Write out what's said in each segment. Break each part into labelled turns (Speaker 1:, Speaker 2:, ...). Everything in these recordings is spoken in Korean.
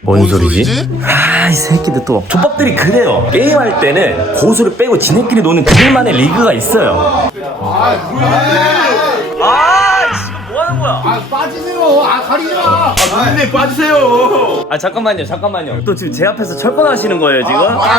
Speaker 1: 뭔 소리지? 아, 이 새끼들 또 족밥들이 그래요. 게임할 때는 고수를 빼고 지네끼리 노는 그들만의 리그가 있어요.
Speaker 2: 아 그래.
Speaker 1: 아, 지금 뭐 하는 거야?
Speaker 2: 아 빠지세요. 아 가리지 마. 아 누님 빠지세요.
Speaker 1: 아, 잠깐만요. 또 지금 제 앞에서 철권하시는 거예요 지금?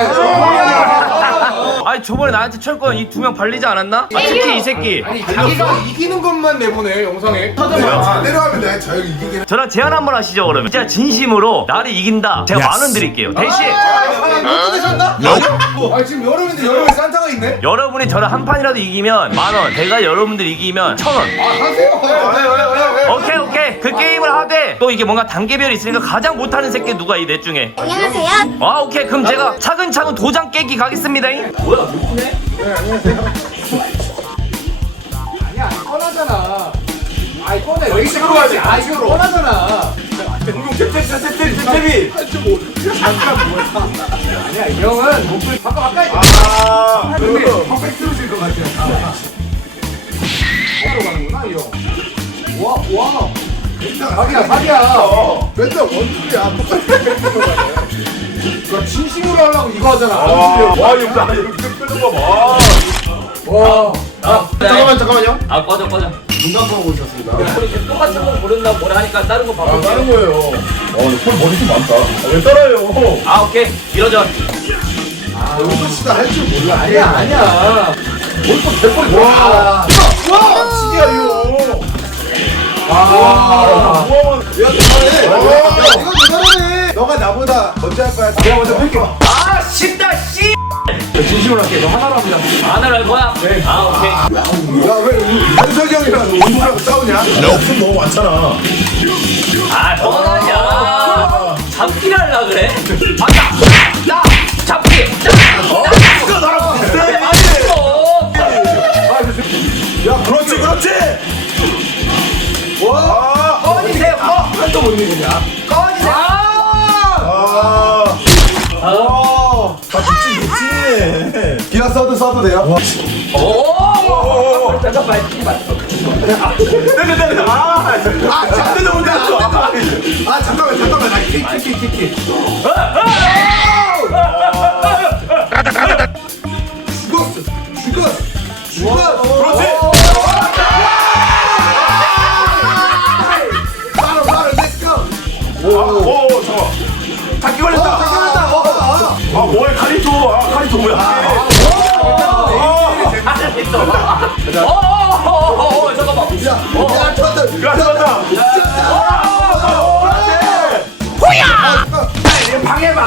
Speaker 1: 아니, 저번에 나한테 철권 이 두 명 발리지 않았나? 아, 특히 이 새끼.
Speaker 2: 아니 자기가 이기는 것만 내보내 영상에. 내려가면 내가 저 형이 이기긴.
Speaker 1: 저랑 제안 한번 하시죠 그러면. 진짜 진심으로 나를 이긴다 제가 10,000원 드릴게요. 대신
Speaker 2: 못 되셨나? 아 지금 여름인데 여름에 산타가 있네.
Speaker 1: 여러분이 저를 한 판이라도 이기면 10,000원, 제가 여러분들 이기면 1,000원.
Speaker 2: 하세요.
Speaker 1: 오케이. 그 게임을 하되 또 이게 뭔가 단계별이 있으니까 가장 못하는 새끼 누가 이 넷 중에.
Speaker 3: 안녕하세요.
Speaker 1: 아, 오케이. 그럼 제가 차근차근 도장 깨기 가겠습니다. 뭐야, 누구네?
Speaker 2: 네 안녕하세요. 아니야 꺼나잖아. 아이 꺼내. 레이싱으로 가지. 아 이거 꺼나잖아. 공룡 탭탭탭탭탭탭이. 잠깐 뭐야? 아니야 이 형은 목소리 바꿔. 아 근데 퍼펙트로 질 것 같아. 어디로 가는구나 이 형. 와. 사기야. 맨날 원툴이야. 너 진심으로 하려고 이거 하잖아.
Speaker 4: 와 이거 나 이렇게 끄는 거 봐.
Speaker 2: 와. 잠깐만요.
Speaker 1: 아, 꺼져.
Speaker 2: 눈 감고 오셨습니다.
Speaker 1: 우리 지금 똑같은 거 고른다고 뭐라 하니까 다른 거
Speaker 2: 아,
Speaker 1: 바꿔.
Speaker 2: 다른 거예요.
Speaker 4: 손 머리 좀 많다. 왜 따라요?
Speaker 1: 아, 오케이. 이러전.
Speaker 2: 아, 용도 씨가 할 줄 몰라. 아니야. 뭘또 대포리 와, 진짜 이거. 와, 내가 대단해. 이거 대단해. 너가 나보다 먼저 할 거야. 내가 먼저 할게.
Speaker 1: 아, 쉽다, 씨!
Speaker 2: 진심으로 할게. 너 하나로 합니다.
Speaker 1: 안을 할 거야? 네. 아, 오케이.
Speaker 2: 야, 왜 한석이 형이랑 운동하고 싸우냐?
Speaker 4: 손 너무 많잖아.
Speaker 1: 아, 뻔하냐. 잡기를 하려 그래? 맞다! 나! 잡기!
Speaker 4: 이거 나랑 비슷해.
Speaker 1: 아,
Speaker 4: 그렇지.
Speaker 2: 와,
Speaker 1: 꺼지세요!
Speaker 2: 한도 못 이기냐?
Speaker 1: 꺼지세요!
Speaker 4: 다 미친.
Speaker 2: 기아 써도 돼요?
Speaker 1: 오! 잠깐만.
Speaker 4: 잡는데 못 됐어.
Speaker 2: 잠깐만. 나 킥. 죽었어.
Speaker 4: 그렇지.
Speaker 2: 바로, 렛츠고.
Speaker 4: 오, 잠깐. 잡기 걸렸다. 아, 뭐야, 카리토. 카리토 뭐야?
Speaker 1: 잠깐만.
Speaker 4: 들어간다.
Speaker 2: 방해봐.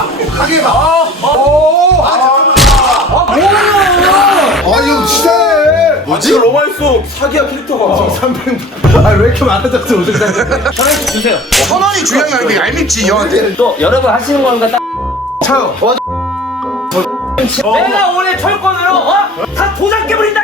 Speaker 2: 이거 진짜
Speaker 4: 뭐지? 로마일 속 사기야 캐릭터가.
Speaker 2: 300. 왜 이렇게 많아졌어, 오늘.
Speaker 1: 주세요.
Speaker 2: 1,000원이 중요한 게 아니라 얄밉지, 형한테.
Speaker 1: 또 여러분 하시는 거니까 딱.
Speaker 2: 차요.
Speaker 1: 내가 올해 철권으로 다 도장 깨버린다.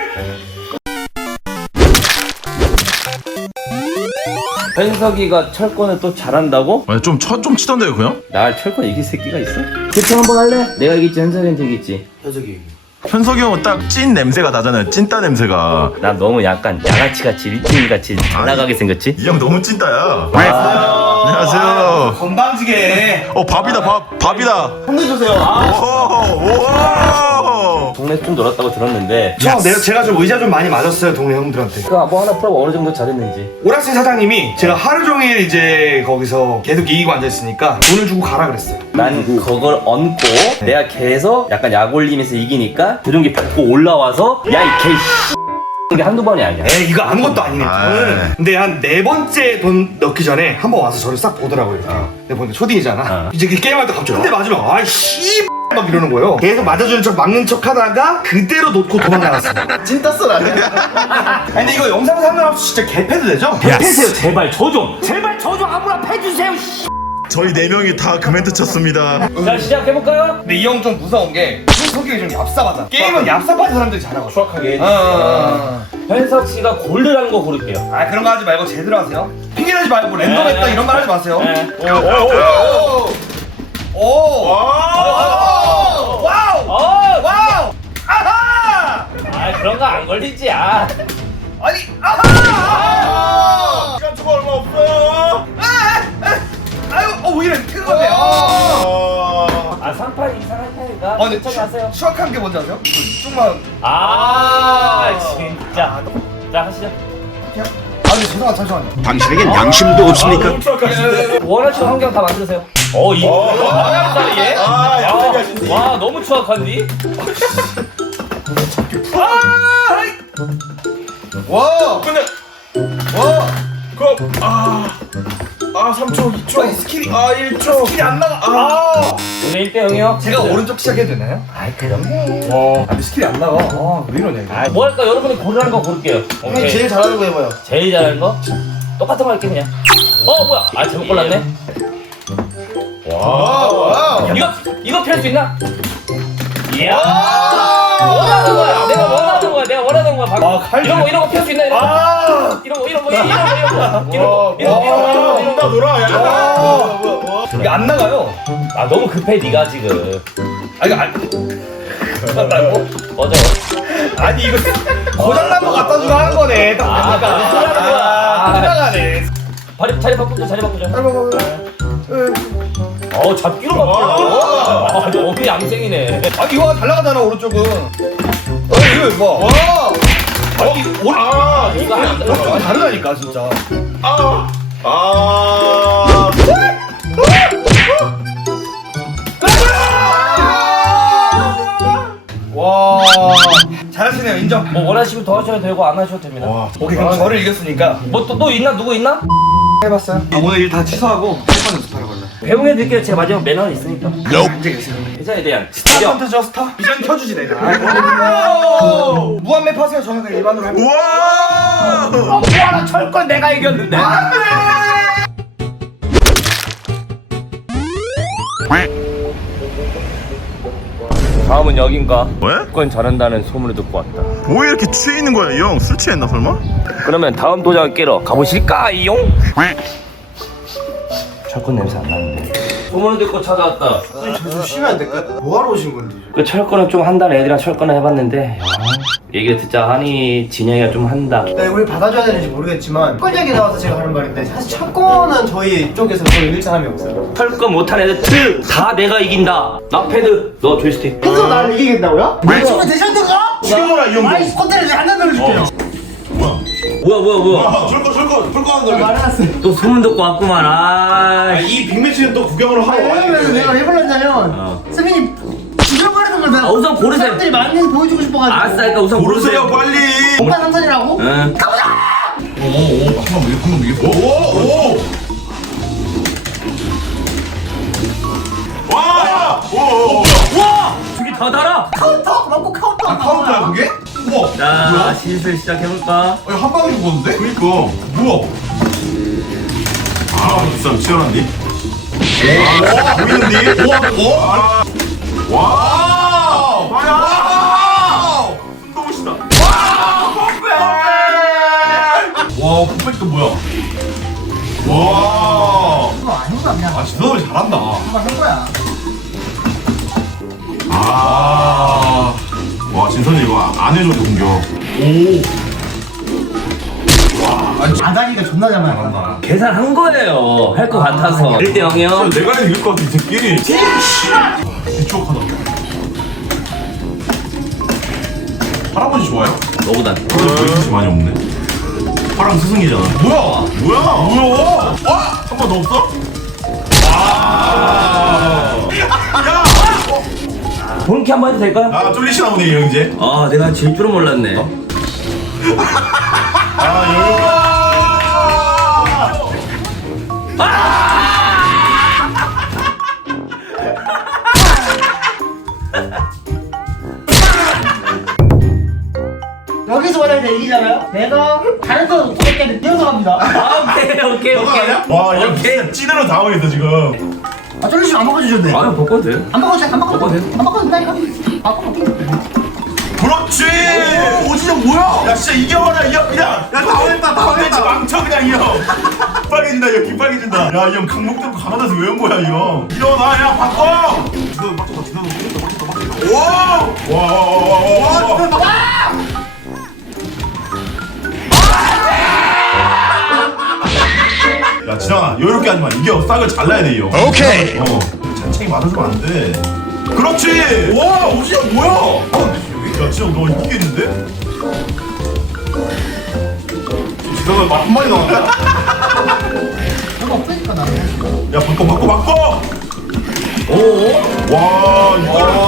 Speaker 1: 현석이가 철권을 또 잘한다고?
Speaker 4: 아니 좀 치던데요 그냥?
Speaker 1: 날 철권 이길 새끼가 있어? 개평 한번 할래? 내가 이길지 현석이한테 이길지.
Speaker 4: 현석이 형은 딱 찐 냄새가 나잖아요. 찐따 냄새가.
Speaker 1: 난 너무 약간 양아치같이 일진이같이 잘 나가게 생겼지?
Speaker 4: 이 형 너무 찐따야. 안녕하세요.
Speaker 2: 건방지게.
Speaker 4: 밥이다.
Speaker 2: 혼내주세요.
Speaker 4: 오.
Speaker 1: 동네 좀 놀았다고 들었는데
Speaker 5: 제가 좀 의자 좀 많이 맞았어요 동네 형들한테.
Speaker 1: 그뭐 하나 풀어봐. 어느 정도 잘했는지.
Speaker 5: 오락실 사장님이 제가 하루 종일 이제 거기서 계속 이기고 앉아있으니까 돈을 주고 가라 그랬어요.
Speaker 1: 난 그걸 얹고 내가 계속 약간 약 올리면서 이기니까 조종기 밟고 올라와서 야 이 개 이게 한두 번이 아니야.
Speaker 5: 에이 이거 아무것도 아니네.
Speaker 4: 아이.
Speaker 5: 저는 근데 한 4번째 돈 넣기 전에 한 번 와서 저를 싹 보더라고요 이렇게. 내가 보니까 초딩이잖아. 이제 그 게임할 때 갑자기 한 대 맞으면 아이씨 막 이러는 거예요. 계속 맞아주는 척 막는 척 하다가 그대로 놓고 도망나갔어요.
Speaker 2: 찐따스 아니야?
Speaker 5: 아니 근데 이거 영상 상관없이 진짜 개패도 되죠?
Speaker 1: 패세요 제발 저좀 아무나 패주세요.
Speaker 4: 저희 4명이 다 그 멘트 쳤습니다.
Speaker 1: 자 시작해볼까요?
Speaker 5: 근데 이 형 좀 무서운 게 성격이 좀 얍삽하다. 게임은 얍삽한 사람들이 잘하고.
Speaker 1: 정확하게
Speaker 5: 아
Speaker 1: 현석 씨가 골드라는 거 고를게요.
Speaker 5: 그런 거 하지 말고 제대로 하세요. 핑계대지 말고 랜덤했다 이런 말 하지 마세요. 오. 와우. 와우. 아하.
Speaker 1: 그런 거 안 걸리지. 아.
Speaker 5: 아니 아하.
Speaker 4: 시간 초과 얼마 없어요.
Speaker 5: 아유, 왜 이래? 그거네. 근데
Speaker 1: 천천히 하세요.
Speaker 5: 추악한 게 뭔지 아세요? 이거 이쪽만.
Speaker 1: 진짜. 자, 하시죠.
Speaker 5: 근데 죄송합니다. 잠시만요.
Speaker 3: 당신에겐 양심도 없습니까?
Speaker 1: 원하시는 환경 다 만드세요. 이거. 사이에? 와, 너무 추악한디?
Speaker 5: 와!
Speaker 4: 근데
Speaker 5: 와!
Speaker 4: 3초 2초
Speaker 5: 아니, 스킬이
Speaker 4: 1초
Speaker 5: 스킬이 안 나가.
Speaker 1: 오늘 1대 0이요?
Speaker 5: 제가 오른쪽 시작해도 되나요?
Speaker 1: 그럼요.
Speaker 5: 근데 스킬이 안 나가. 왜 이러냐 이거.
Speaker 1: 뭐 할까? 여러분이 고르는 거 고를게요. 오케이.
Speaker 5: 제일 잘하는 거 해봐요.
Speaker 1: 제일 잘하는 거? 똑같은 거 할게 그냥. 뭐야? 잘못 골랐네.
Speaker 5: 와!
Speaker 1: 이거 피할 수 있나? 이야. 원하는 거야. 내가 원하는 거야. 방금. 이런 거 피할 수 있나? 이런 거.
Speaker 4: 놀아 야.
Speaker 5: 이게 안 나가요.
Speaker 1: 너무 급해 네가 지금.
Speaker 5: 이거
Speaker 1: 맞아.
Speaker 5: 아니 이거 고장난 거 갖다 주고 하는 거네. 딱 보니까.
Speaker 1: 하는 거야.
Speaker 5: 안 나가네.
Speaker 1: 자리 바꾸자. 잡기로
Speaker 5: 와.
Speaker 1: 바뀌어. 너무 양생이네.
Speaker 5: 이거 잘 나가잖아 오른쪽은. 이거 봐.
Speaker 1: 이거
Speaker 5: 오른쪽은 다르다니까 진짜. 와 잘하시네요 인정.
Speaker 1: 뭐 원하시면 더 하셔도 되고 안 하셔도 됩니다.
Speaker 5: 오케이 그럼 저를 이겼으니까
Speaker 1: 뭐 또 있나? 누구 있나?
Speaker 5: 해봤어요. 오늘 일 다 취소하고 한번 연습하러 갈래.
Speaker 1: 배웅해 드릴게요. 제가 마지막 매너는 있으니까.
Speaker 5: 안되겠어요.
Speaker 1: 회사에 대한
Speaker 5: 스타
Speaker 1: 인정.
Speaker 5: 컨텐츠죠 스타? 미션 켜주지 내가. 무한맵 하세요. 저는 그냥 일반으로 할게요.
Speaker 1: 뭐하나 철권 내가 이겼는데. 다음은 여긴가?
Speaker 4: 왜?
Speaker 1: 철권 잘한다는 소문을 듣고 왔다.
Speaker 4: 뭐 이렇게 취해 있는 거야 이 형? 술 취했나 설마?
Speaker 1: 그러면 다음 도장을 깨러 가보실까 이용? 철권 냄새 안 나는데. 소문을 듣고 찾아왔다.
Speaker 2: 좀 쉬면 안 될까? 뭐하러 오신 건데?
Speaker 1: 그 철권을 좀 한다는 애들이랑 철권을 해봤는데 얘기를 듣자 하니 진영이가 좀 한다.
Speaker 2: 네, 우리 받아줘야 되는지 모르겠지만 철권 얘기 나와서 제가 하는 말인데 사실 철권은 저희 쪽에서 거의 일차함이 없어요.
Speaker 1: 철권 못한 애들 다 내가 이긴다. 나 패드, 너 조이스틱.
Speaker 2: 그래서 나를 이기겠다고요? 말씀을 되셨는가?
Speaker 4: 지금으로 이 형.
Speaker 2: 아이 콘텐츠 안내줄게요
Speaker 1: 뭐야.
Speaker 4: 철거 한다.
Speaker 2: 말해놨어요.
Speaker 1: 또 소문 듣고 왔구만.
Speaker 4: 이 빅매치는 또 구경으로 하고
Speaker 2: 왜냐면 내가 왜 불렀냐면 수빈이 죽여버리는 걸 내가
Speaker 1: 우선 고르세요.
Speaker 2: 사람들이 많이 보여주고 싶어가지고.
Speaker 1: 알았어, 일단 우선 고르세요.
Speaker 4: 빨리.
Speaker 2: 오빠 삼선이라고?
Speaker 1: 응.
Speaker 4: 한번 밀고. 오. 와.
Speaker 1: 와! 저기 다 달아.
Speaker 2: 카운터! 먹고 카운터!
Speaker 4: 카운터야 그게? 우와.
Speaker 1: 자, 슬슬 시작해볼까?
Speaker 4: 한 방에 죽었는데? 그니까. 뭐야? 진짜 치열한데? 오, 보이는데? 와. 와. 너무 멋있다. 와, 컴백도 뭐야? 와.
Speaker 2: 이거 아닌 거 아니야?
Speaker 4: 진짜 너무 잘한다.
Speaker 2: 한번 한 거야.
Speaker 4: 와, 진선이 이거 안 해줘도 공격.
Speaker 2: 아다리가 존나 잘 맞는다.
Speaker 1: 계산한 거예요. 할 것 같아서. 1대 0이요.
Speaker 4: 내가 이길 것 같아, 이 새끼. 추억하다. 할아버지 좋아요?
Speaker 1: 너보단.
Speaker 4: 보이스 많이 없네. 파랑 스승이잖아. 뭐야? 한 번 더 없어?
Speaker 1: 본키 한번 해도 될까요?
Speaker 4: 쫄리시 나오네, 이 형 이제.
Speaker 1: 내가 질 줄은 몰랐네.
Speaker 2: 여기서 만약에 내가 이기잖아요? 내가 다른 사람 못하게 뛰어서 갑니다.
Speaker 1: 오케이.
Speaker 4: 와, 형 진짜 찐으로 당황했어, 지금.
Speaker 2: 아, 쫄리시면 안 바꿔주셔도 돼.
Speaker 1: 바꿔도
Speaker 2: 안 바꿔도 된다니까? 바꿔.
Speaker 4: 그렇지! 오진영 뭐야? 야, 진짜 이겨봐라, 이 형 그냥. 야, 당황했다. 망쳐, 그냥 이 형. 빨개진다, 이 형, 김빨개진다. 야, 이 형 강목 들고 강화도에서 왜 온 거야, 이 형. 일어나, 야, 바꿔! 야, 진영아, 여유롭게 하지 마. 이겨. 싹을 잘라야 돼, 이 형.
Speaker 3: 오케이.
Speaker 4: 찬창이 맞아주면 안 돼. 그렇지. 와 오지영 뭐야? 야 지영 너 이기겠는데? 지성은 말 한마디 나왔다. 야 바꿔. 와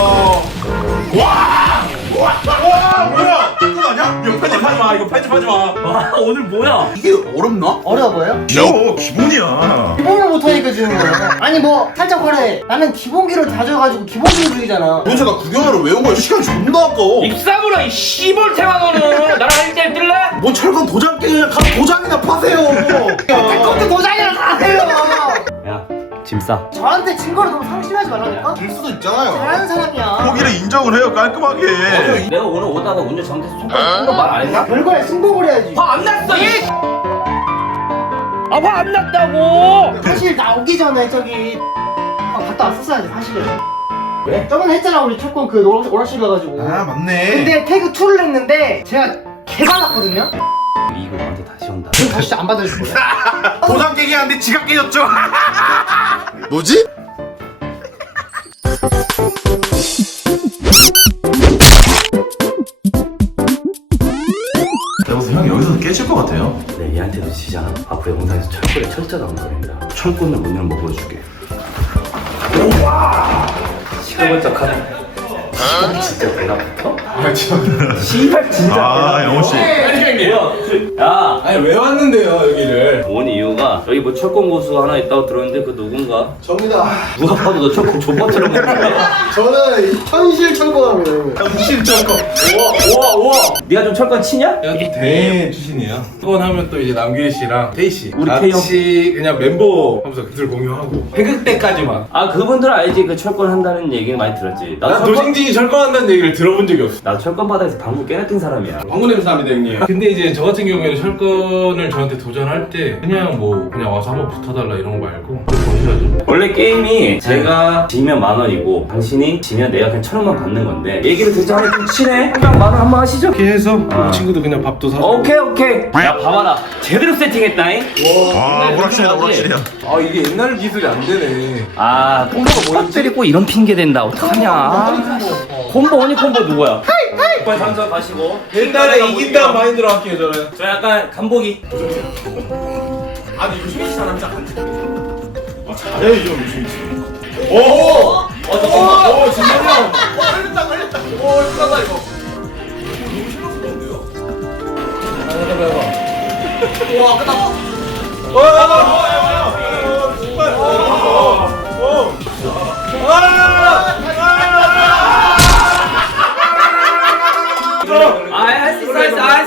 Speaker 4: 뭐야? 그거 아니야? 이거 편집하지 마.
Speaker 1: 와 오늘 뭐야?
Speaker 4: 이게 어렵나?
Speaker 6: 어려워 보여요?
Speaker 4: 귀여워 기본이야.
Speaker 6: 기본을 못하니까 지는 거예요. 아니 뭐 살짝 화내. 나는 기본기로 다져가지고 기본기로 중이잖아.
Speaker 4: 문제가 구경하러 외운 거야. 시간 존나 아까워.
Speaker 1: 입사부라 이 씨볼태만 너는 나랑 1대1 뜰래?
Speaker 4: 뭔 철권 도장 게임 가서 도장이나 파세요.
Speaker 6: 태권도 도장이랑 가세요.
Speaker 1: 야 짐 싸.
Speaker 6: 저한테 증거를 너무 상심하지 말라니까.
Speaker 4: 질 수도 있잖아요.
Speaker 6: 잘하는 사람이야.
Speaker 4: 포기를 인정을 해요 깔끔하게.
Speaker 1: 내가 오늘 오다가 운전 잘못해서 손가락 말안 했나?
Speaker 6: 별거에 승복을 해야지.
Speaker 1: 화 안 났어 이! 화 안 났다고!
Speaker 6: 사실 나 오기 전에 저기 갔다 왔었어야지 사실은. 왜? 저번에 했잖아 우리 철권 그 오락실 가가지고.
Speaker 4: 아 맞네.
Speaker 6: 근데 태그 2를 했는데 제가 개받았거든요.
Speaker 1: 이거 나한테 다시 온다.
Speaker 6: 그럼 다시 안 받아줄 거예요.
Speaker 4: 도장 깨기 하는데 지갑 깨졌죠. 뭐지? 여보세요 형 여기서도 깨질 것 같아요.
Speaker 1: 네 얘한테도 지잖아. 앞으로 영상에서 철권에 철자 나온 거랍니다. 철권을 못 열면 먹어줄게. 시간을 적 하네. 진짜 배가 붙어?
Speaker 2: 아 진짜.
Speaker 1: 씨발 진짜
Speaker 4: 아 영호 씨.
Speaker 1: 야
Speaker 2: 아니 왜 왔는데요 여기를?
Speaker 1: 온 이유가 여기 뭐 철권 고수 하나 있다고 들었는데 그 누군가?
Speaker 6: 접니다.
Speaker 1: 누가 봐도 너 철권 족밥처럼 먹는데?
Speaker 6: 저는 현실 철권합니다.
Speaker 4: 현실 철권.
Speaker 1: 우와 네가 좀 철권 치냐?
Speaker 2: 대 출신이에요. 수건 하면 또 이제 남규리 씨랑 태희 씨
Speaker 1: 우리 태희
Speaker 2: 같이 그냥 멤버 하면서 그들 공유하고 태극 때까지만.
Speaker 1: 아 그분들 알지? 그 철권 한다는 얘기는 많이 들었지.
Speaker 2: 난 도생진이 철권한다는 얘기를 들어본 적이 없어.
Speaker 1: 나도 철권 바닥에서 방구 깨닫은 사람이야.
Speaker 2: 광고 냄새 납니다 형님. 근데 이제 저 같은 경우에는 철권을 저한테 도전할 때 그냥 그냥 와서 한번 붙어달라 이런 거 말고 보셔야죠.
Speaker 1: 원래 게임이 제가 지면 10,000원이고 당신이 지면 내가 그냥 1,000원만 받는 건데 얘기를 듣자 하면 좀 친해? 한 명 10,000원 한번 하시죠?
Speaker 2: 이렇게 해서
Speaker 1: 아.
Speaker 2: 친구도 그냥 밥도 사주고.
Speaker 1: 오케이 야 봐봐라 제대로 세팅했다잉.
Speaker 4: 와 오락실이다 오락실이야.
Speaker 2: 아 이게 옛날 기술이 안 되네.
Speaker 1: 아 콤보가 뭐였지? 때리고 이런 핑계 댄다 어떡하냐. 콤보 언니 콤보 누구야? 빨리 잠깐 가시고
Speaker 2: 옛날에 이긴다는 마인드로 할게요 저는.
Speaker 1: 저 약간 간보기.
Speaker 2: 아니 이거 수민 씨 사람 짝
Speaker 4: 잘해 좀 유신.
Speaker 1: 어 잠깐만.
Speaker 2: 오 진짜요?
Speaker 1: 할수 있어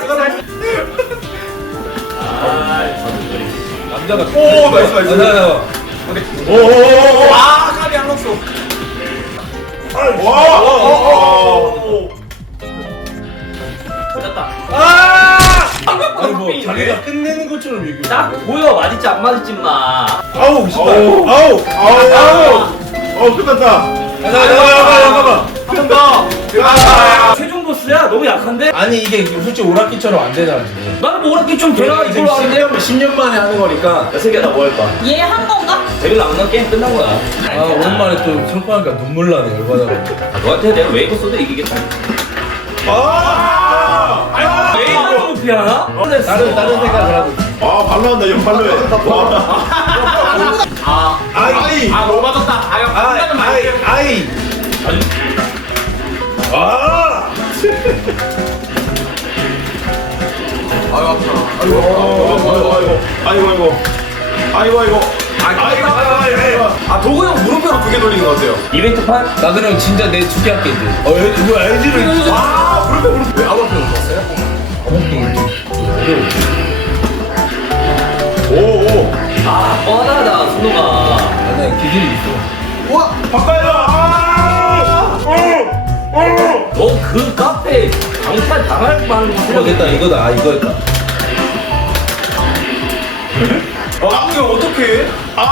Speaker 2: 남자가.
Speaker 4: 오 나이스 나이스. 오오오오.
Speaker 2: 아 까비 안 넣었어.
Speaker 4: 와.
Speaker 2: 아니 뭐 자기가 끝내는 것처럼 얘기해.
Speaker 1: 딱 보여 맞을지 안 맞을지 마.
Speaker 4: 아우 씨발. 아우 끝났다. 잠깐만.
Speaker 1: 한 번 더. 최종 보스야 너무 약한데?
Speaker 2: 아니 이게 솔직히 오락기처럼 안 되잖아 지금.
Speaker 1: 나는 뭐 오락기 좀 되나
Speaker 2: 지금
Speaker 1: 이걸로 하는데?
Speaker 2: 10년 만에 하는 거니까.
Speaker 1: 야 새끼야 나 뭐 할까?
Speaker 7: 얘 한 건가?
Speaker 1: 데빌 안 간 게임 끝난 거야.
Speaker 2: 아 오랜만에 또 철권하니까 눈물 나네 열받아.
Speaker 1: 너한테 내가 웨이브 써도 이기겠다. 웨이브 높이 하나?
Speaker 2: 다른 생각을 하고.
Speaker 4: 아 발로한다 형 발로해. 아이.
Speaker 1: 못 맞았다.
Speaker 4: 아이. 아. 아이고.
Speaker 2: 아 도구 형 무릎으로 두 개 돌리는 거 어때요?
Speaker 1: 이벤트 판?
Speaker 2: 나 그럼 진짜 내 두개 할게 이제.
Speaker 4: 이거 LG를. 아 무릎에.
Speaker 2: 왜 아무 필요 없었어요?
Speaker 4: 오.
Speaker 1: 아 뻔하다 순호가.
Speaker 2: 나는 기질이 있어.
Speaker 4: 바꿔요.
Speaker 1: 너 그 카페 강탈 당할 만한 거
Speaker 2: 됐다 이거다. 아 이거였다.
Speaker 4: 이거 어떡해?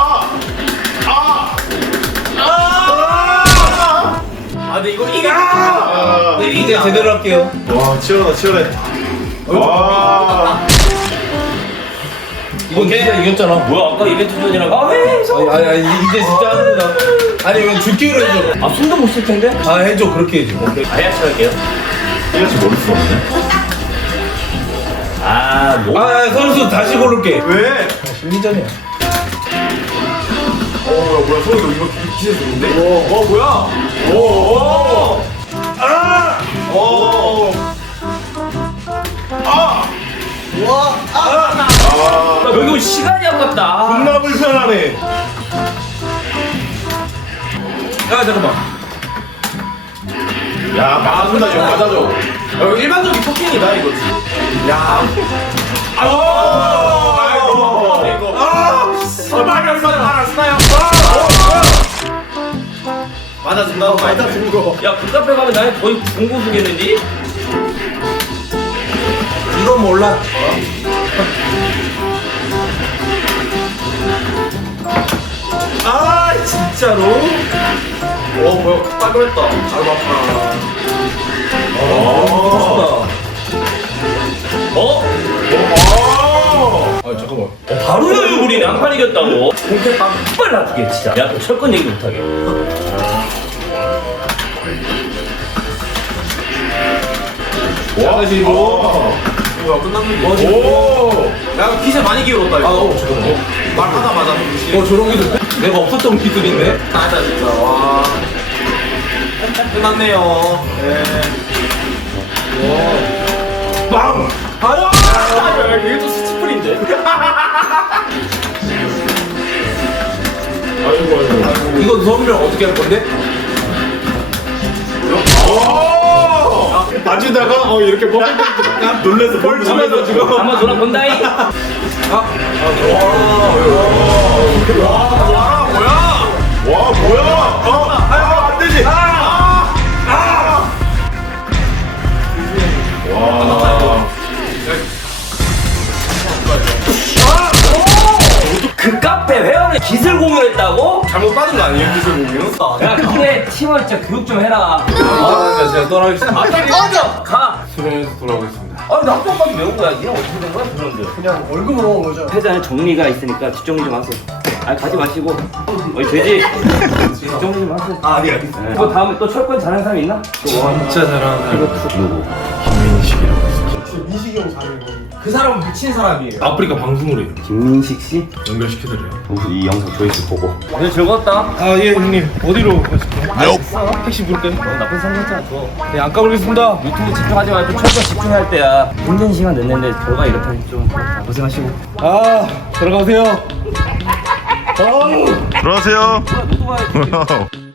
Speaker 1: 근데 이거 이게
Speaker 2: 이제 제대로 할게요.
Speaker 4: 와 치열하다 치열해. 와.
Speaker 2: 이건 진짜 이겼잖아.
Speaker 1: 뭐야 아까 이벤트 전이라고? 아 왜?
Speaker 2: 아니 이제 진짜 하는 거다. 아니 이건 죽기로 해줘.
Speaker 1: 아 숨도 못 쉴 텐데?
Speaker 2: 아 해줘 그렇게 해줘.
Speaker 1: 아야치 할게요.
Speaker 4: 이렇게 모를 수 없네.
Speaker 1: 아 뭐?
Speaker 2: 아 선수 다시 고를게.
Speaker 4: 왜?
Speaker 2: 심리전이야.
Speaker 4: 뭐야 소리 이거 기세 좋은데? 뭐야? 오. 아! 오. 아!
Speaker 1: 나 여기 온 시간이 아깝다.
Speaker 4: 존나 불편하네.
Speaker 2: 야 잠깐만.
Speaker 4: 야 맞아준다 이거 맞아줘.
Speaker 2: 이거 일반적인 토킹이다 이거지.
Speaker 4: 야. 아이고.
Speaker 2: 이거.
Speaker 4: 말을 쓰나요?
Speaker 2: 맞아준다. 맞아준 거.
Speaker 1: 야 그 카페 가면 나는 거의 공고수겠는지?
Speaker 2: 이건 몰라. 아 진짜로? 뭐야 빨그랬다. 아이고 아파.
Speaker 1: 어?
Speaker 2: 아 잠깐만.
Speaker 1: 바로 여유부리네 한 판 이겼다고. 공태 빵빨 놔두게 진짜. 야 또 철권 얘기 못하게.
Speaker 2: 와 다시 이거. 뭐야 끝났는데. 오. 야 기세 많이 기울었다 이거. 잠깐만. 말하자마자. 저런 기술 내가 없었던 기술인데. 맞아 진짜. 와. 끝났네요. 네. 빵. 야 이게 또 스치플인데. 아이고. 이거 설명 어떻게 할 건데?
Speaker 4: 맞으다가 이렇게 뻑뻑 놀래서 볼 치면서 지금.
Speaker 1: 한번 돌아본다이.
Speaker 4: 와 뭐야? 안 되지.
Speaker 1: 그 카페 회원을 기술 공유했다고?
Speaker 2: 잘못 받은 거 아니에요 기술 공유?
Speaker 1: 야 그래 팀원 진짜 교육 좀 해라.
Speaker 2: 제가 떠나겠습니다.
Speaker 1: 꺼져 가.
Speaker 2: 수련해서 돌아오겠습니다.
Speaker 1: 아니 나 학교까지 왜 온 거야? 니랑 어떻게 된 거야 그런데?
Speaker 6: 그냥 월급으로 온 거죠.
Speaker 1: 회장에 정리가 있으니까 뒷정리 좀 하세요. 아니 가지 마시고. 어이 돼지. 뒷정리 좀 하세요.
Speaker 4: 네 알겠습니다.
Speaker 1: 이거 다음에 또 철권 잘하는 사람 있나?
Speaker 2: 진짜 잘하는
Speaker 6: 민식이 형 잘해요.
Speaker 2: 그 사람은 미친 사람이에요. 아프리카 방송으로 해요.
Speaker 1: 김민식 씨?
Speaker 2: 연결시켜드려요.
Speaker 1: 이 영상 조회수 보고. 오늘 즐거웠다.
Speaker 2: 아 예 형님 어디로 가실까요? 택시 부를까요?
Speaker 1: 나쁜 상관없잖아 줘.
Speaker 2: 네 안 까불겠습니다.
Speaker 1: 유튜브 집중하지 말고 철권 집중할 때야. 힘든 시간 냈는데 결과 이렇다니 좀 고생하시고.
Speaker 2: 아 들어가세요.
Speaker 4: 들어가세요.
Speaker 1: 너도 봐야지.